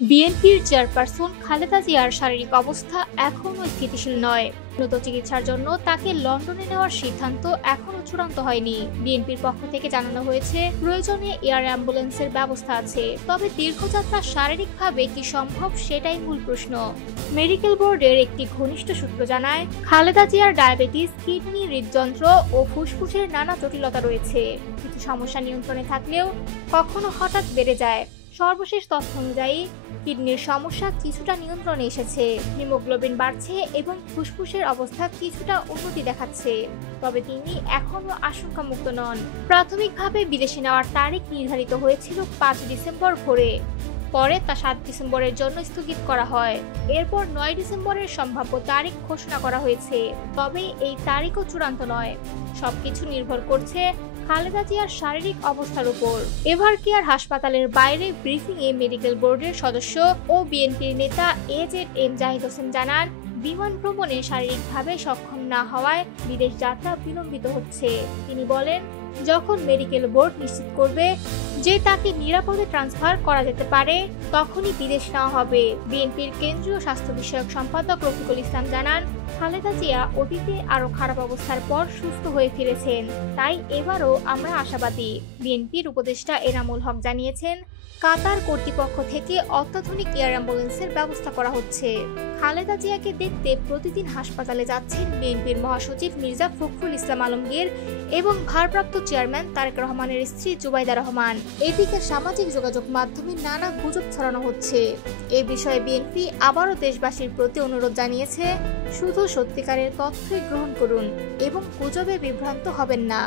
বিএনপির চেয়ারপারসন খালেদা জিয়ার শারীরিক অবস্থা এখনও স্থিতিশীল নয়। উন্নত চিকিৎসার জন্য তাকে লন্ডনে নেওয়ার সিদ্ধান্ত এখনও চূড়ান্ত হয়নি। বিএনপির পক্ষ থেকে জানানো হয়েছে, প্রয়োজনে এয়ার অ্যাম্বুলেন্সের ব্যবস্থা আছে, তবে দীর্ঘযাত্রা শারীরিকভাবে কি সম্ভব সেটাই মূল প্রশ্ন। মেডিকেল বোর্ডের একটি ঘনিষ্ঠ সূত্র জানায়, খালেদা জিয়ার ডায়াবেটিস, কিডনি, হৃদযন্ত্র ও ফুসফুসের নানা জটিলতা রয়েছে। কিছু সমস্যা নিয়ন্ত্রণে থাকলেও কখনো হঠাৎ বেড়ে যায়। সর্বশেষ তথ্য অনুযায়ী কিডনির সমস্যা কিছুটা নিয়ন্ত্রণে এসেছে, হিমোগ্লোবিন বাড়ছে এবং ফুসফুসের অবস্থা কিছুটা উন্নতি দেখাচ্ছে, তবে তিনি এখনও আশঙ্কামুক্ত নন। প্রাথমিকভাবে বিদেশে নেওয়ার তারিখ নির্ধারিত হয়েছিল 5 ডিসেম্বর ভোরে, পরে তা 7 ডিসেম্বরের জন্য স্থগিত করা হয়। এরপর 9 ডিসেম্বরের সম্ভাব্য তারিখ ঘোষণা করা হয়েছে, তবে এই তারিখও চূড়ান্ত নয়। সবকিছু নির্ভর করছে খালেদা জিয়ার শারীরিক অবস্থার উপর। এভারকেয়ার হাসপাতালের বাইরে ব্রিফিংয়ে মেডিকেল বোর্ডের সদস্য ও বিএনপির নেতা এজেড-এম জাহিদ হোসেন জানান, বিমান ভ্রমণে শারীরিকভাবে সক্ষম না হওয়ায় বিদেশ যাত্রা বিলম্বিত হচ্ছে। তিনি বলেন, যখন মেডিকেল বোর্ড নিশ্চিত করবে যে তাকে নিরাপদে ট্রান্সফার করা যেতে পারে, তখনই বিদেশ নেওয়া হবে। বিএনপির কেন্দ্রীয় স্বাস্থ্য বিষয়ক সম্পাদক রফিকুল ইসলাম জানান, খালেদা জিয়া অতীতে আরো খারাপ অবস্থার পর সুস্থ হয়ে ফিরেছেন, তাই এবারও আমরা আশাবাদী। বিএনপির উপদেষ্টা এনামুল হক জানিয়েছেন, কাতার কর্তৃপক্ষ থেকে অত্যাধুনিক এয়ার অ্যাম্বুলেন্সের ব্যবস্থা করা হচ্ছে। খালেদা জিয়াকে দেখতে প্রতিদিন হাসপাতালে যাচ্ছেন বিএনপির মহাসচিব মির্জা ফখরুল ইসলাম আলমগীর এবং ভারপ্রাপ্ত চেয়ারম্যান তারেক রহমানের স্ত্রী জুবাইদা রহমান। এদিকে সামাজিক যোগাযোগ মাধ্যমে নানা গুজব ছড়ানো হচ্ছে। এ বিষয়ে বিএনপি আবারও দেশবাসীর প্রতি অনুরোধ জানিয়েছে, শুধু সত্যিকারের তথ্যই গ্রহণ করুন এবং গুজবে বিভ্রান্ত হবেন না।